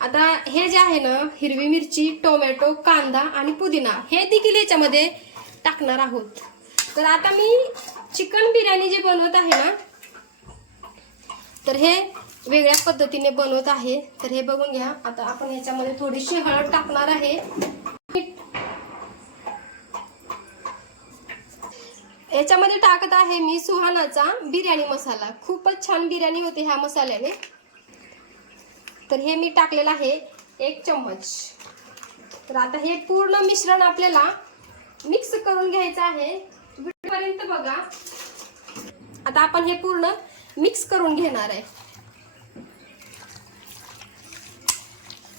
आता हे जे आहे ना हिरवी मिरची टोमॅटो कांदा आणि पुदिना हे देखील याच्यामध्ये टाकणार आहोत. तर आता मी चिकन बिर्याणी जे बनवत आहे ना तर हे वेगळ्या पद्धतीने बनवत आहे. तर हे बघून घ्या आता आपण याच्यामध्ये थोडीशी हळद टाकणार आहे. याच्यामध्ये टाकत आहे मी सुहानाचा बिर्याणी मसाला. खूपच छान बिर्याणी होते ह्या मसाल्याने. तर हे मी टाकलेलं आहे एक चम्मच. तर आता हे पूर्ण मिश्रण आपल्याला मिक्स करून घ्यायचं आहे. पर्यंत बघा आता आपण हे पूर्ण मिक्स करून घेणार आहे.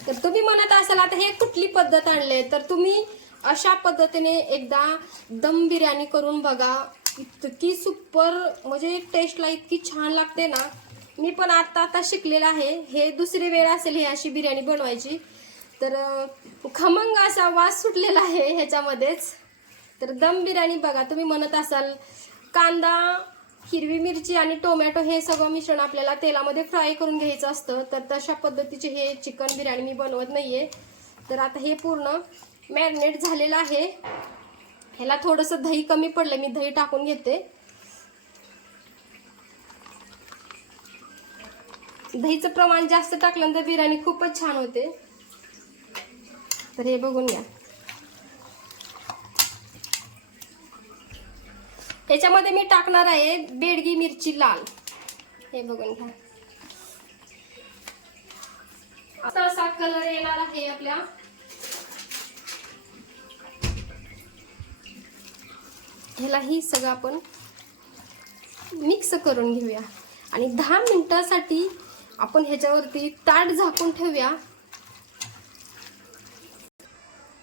तर तुम्ही म्हणत असाल आता हे कुठली पद्धत आणले तर तुम्ही अशा पद्धतीने एकदा दम बिर्याणी करून बघा. इतकी सुपर म्हणजे टेस्टला इतकी छान लागते ना. मी पण आता आता शिकलेलं आहे. हे दुसरी वेळ असेल हे अशी बिर्याणी बनवायची. तर खमंग असा वास सुटलेला आहे ह्याच्यामध्येच. तर दम बिर्याणी बघा तुम्ही म्हणत असाल कांदा हिरवी मिरची आणि टोमॅटो हे सगळं मिश्रण आपल्याला तेलामध्ये फ्राय करून घ्यायचं असतं. तर तशा पद्धतीचे हे चिकन बिर्याणी मी बनवत नाहीये. तर आता हे पूर्ण मॅरिनेट झालेलं आहे. ह्याला थोडंसं दही कमी पडलं मी दही टाकून घेते. दहीचं प्रमाण जास्त टाकल्यानंतर बिर्याणी खूपच छान होते. तर हे बघून घ्या. याच्यामध्ये मी टाकणार आहे बेडगी मिरची लाल. हे बघून घ्या. आता असा कलर येणार आहे आपल्या. ह्यालाही सगळं आपण मिक्स करून घेऊया. आणि दहा मिनिटासाठी आपण ह्याच्यावरती ताट झाकून ठेवूया.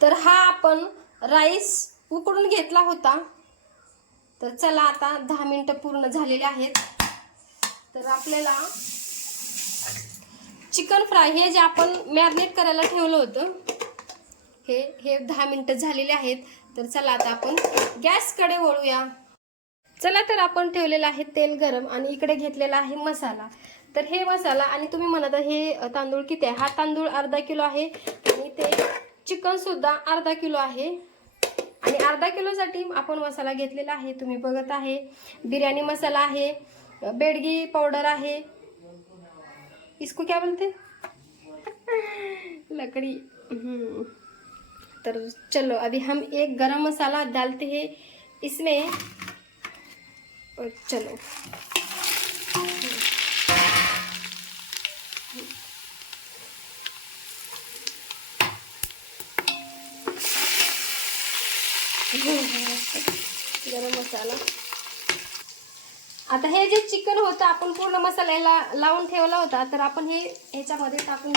तर हा आपण राईस उकडून घेतला होता. तर चला आता दहा मिनटं पूर्ण झालेले आहेत. तर आपल्याला चिकन फ्राय हे जे आपण मॅरिनेट करायला ठेवलं होतं हे हे दहा मिनटं झालेले आहेत. तर चला आता आपण गॅसकडे वळूया. चला तर आपण ठेवलेलं आहे तेल गरम आणि इकडे घेतलेला आहे मसाला. तर हे मसाला आणि तुम्ही म्हणत आहे हे तांदूळ किती आहे? हा तांदूळ अर्धा किलो आहे आणि ते चिकनसुद्धा अर्धा किलो आहे. आणि अर्धा किलोसाठी आपण मसाला घेतलेला आहे. तुम्ही बघत आहे बिर्याणी मसाला आहे बेडगी पावडर आहे. इसको क्या बोलते? लकड़ी. तर चलो अभी हम एक गरम मसाला डालते हैं. इसमें और चलो. गरम मसाला. आता हे जे चिकन होतं आपण पूर्ण मसाल्याला लावून ठेवला होता तर आपण हे ह्याच्यामध्ये टाकून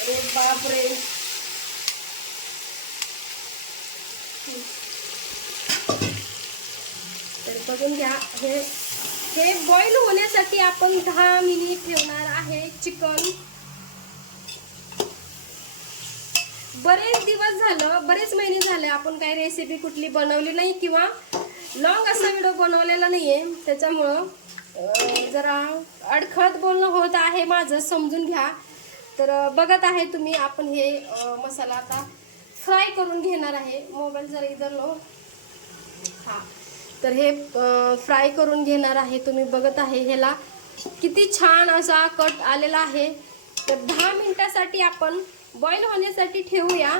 अरे बापरे. बघून घ्या. हे हे बॉईल होण्यासाठी आपण दहा मिनिट ठेवणार आहे चिकन. बरेच दिवस झालं बरेच महिने झाले आपण काही रेसिपी कुठली बनवली नाही किंवा लॉंग असा व्हिडिओ बनवलेला नाही आहे त्याच्यामुळं जरा अडखळत बोलणं होत आहे माझं समजून घ्या. तर बघत आहे तुम्ही आपण हे मसाला आता फ्राय करून घेणार आहे. मोबाईल जरा इधर लो हा. तर हे फ्राय करून घेणार आहे तुम्ही बघत आहे ह्याला. किती छान असा कट आलेला आहे. तर दहा मिनिटासाठी आपण बॉईल होण्यासाठी ठेवूया.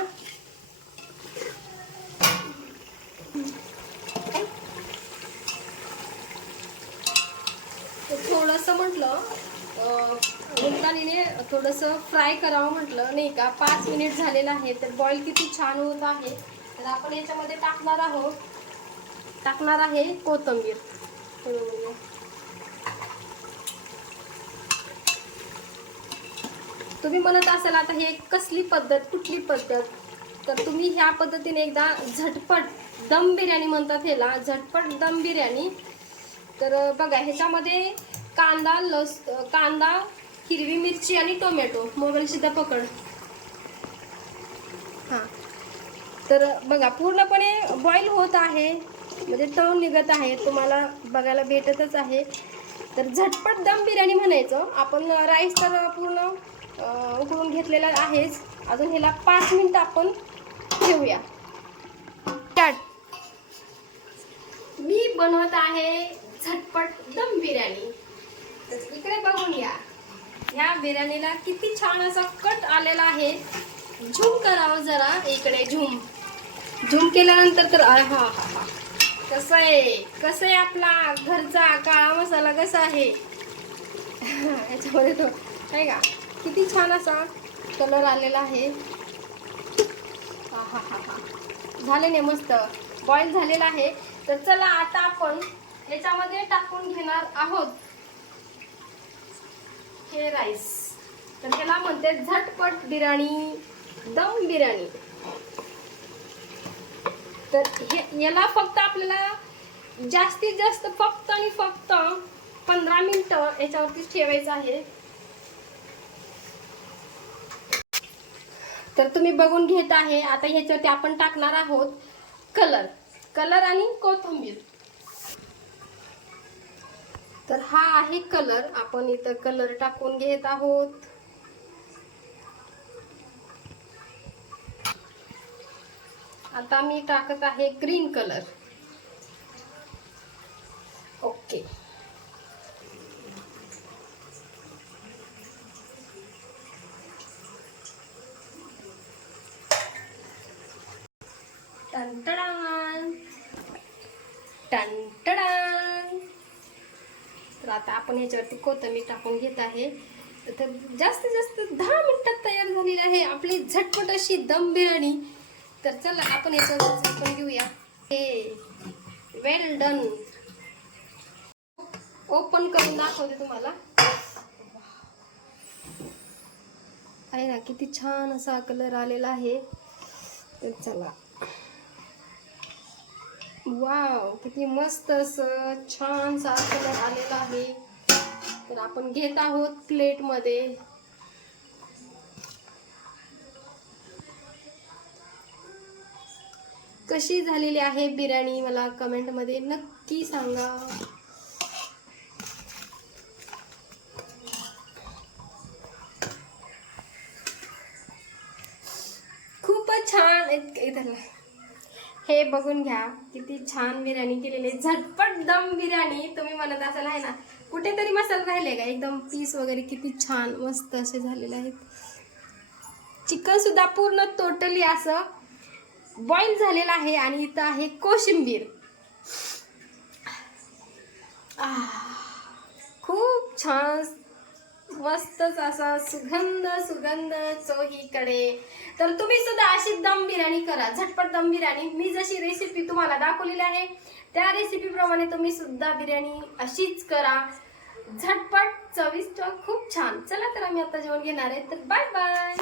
तर थोडंसं म्हटलं मुलतानीने थोडंसं फ्राय करावं म्हटलं नाही का? पाच मिनिट झालेलं आहे तर बॉईल किती छान होत आहे. तर आपण याच्यामध्ये टाकणार आहोत. टाकणार आहे कोथिंबीर. तुम्ही म्हणत असाल आता हे कसली पद्धत कुठली पद्धत? तर तुम्ही ह्या पद्धतीने एकदा झटपट दम बिर्याणी म्हणतात ह्याला झटपट दम बिर्याणी. तर बघा ह्याच्यामध्ये कांदा लस कांदा हिरवी मिरची आणि टोमॅटो मोबाईल सुद्धा पकड. हां. तर बघा पूर्णपणे बॉईल होत आहे. म्हणजे तळून निघत आहे तुम्हाला बघायला भेटतच आहे. तर झटपट दम बिर्याणी म्हणायचं. आपण राईस तर पूर्ण उकळून घेतलेला आहेच. अजून ह्याला पाच मिनिटं आपण ठेवूया. मी बनवत आहे झटपट दम बिर्याणी. तर इकडे बघून घ्या ह्या बिर्याणीला किती छान असा कट आलेला आहे. झूम करावं जरा इकडे झूम. झूम केल्यानंतर तर हा हा हा. कसं आहे? कसं आहे आपला घरचा काळा मसाला कसा आहे? याच्यामध्ये तो नाही का? किती छान असा कलर आलेला आहे. हा हा हा हा झाले नाही मस्त. बॉईल झालेला आहे. तर चला आता आपण याच्यामध्ये टाकून घेणार आहोत. हे राईस तर त्याला म्हणते झटपट बिर्याणी दम बिर्याणी. तर हे याला फक्त आपल्याला जास्तीत जास्त फक्त आणि फक्त पंधरा मिनटं याच्यावरतीच ठेवायचं आहे. तर तुम्ही बघून घेत आहे आता ह्याच्यावरती आपण टाकणार आहोत कलर. कलर आणि कोथिंबीर. तर हा आहे कलर. आपण इथं कलर टाकून घेत आहोत. आता मी टाकत आहे ग्रीन कलर. ओके. टनटडान टनटडान तर आता आपण ह्याच्यावरती कोथिंबीर टाकून घेत आहे. तर जास्तीत जास्त दहा मिनिटात तयार झालेली आहे. आपली झटपट अशी दम बिर्याणी तर चला आपण याच्यावर झाकून घेऊया. हे वेल डन ओपन करून दाखवते तुम्हाला. आहे ना किती छान असा कलर आलेला आहे. तर चला. वाव किती मस्त असं छानसा कलर आलेला आहे. तर आपण घेत आहोत प्लेटमध्ये कशी झालेली आहे बिर्याणी मला कमेंटमध्ये नक्की सांगा. खूपच छान. इत- इथं हे बघून घ्या किती छान बिर्याणी केलेली आहे. झटपट दम बिर्याणी तुम्ही म्हणत असाल आहे ना. कुठेतरी मसाला राहिले का? एकदम पीस वगैरे किती छान मस्त असे झालेले आहेत. चिकन सुद्धा पूर्ण टोटली असं बॉईल झालेला आहे आणि इथं आहे कोशिंबीर. खूप छान मस्तच असा सुगंध सुगंध चोहीकडे. तर तुम्ही सुद्धा अशी दम बिर्याणी करा झटपट दम बिर्याणी. मी जशी रेसिपी तुम्हाला दाखवलेली आहे त्या रेसिपीप्रमाणे तुम्ही सुद्धा बिर्याणी अशीच करा. झटपट चविष्ट खूप छान. चला तर आम्ही आता जेवण घेणार आहे. तर बाय बाय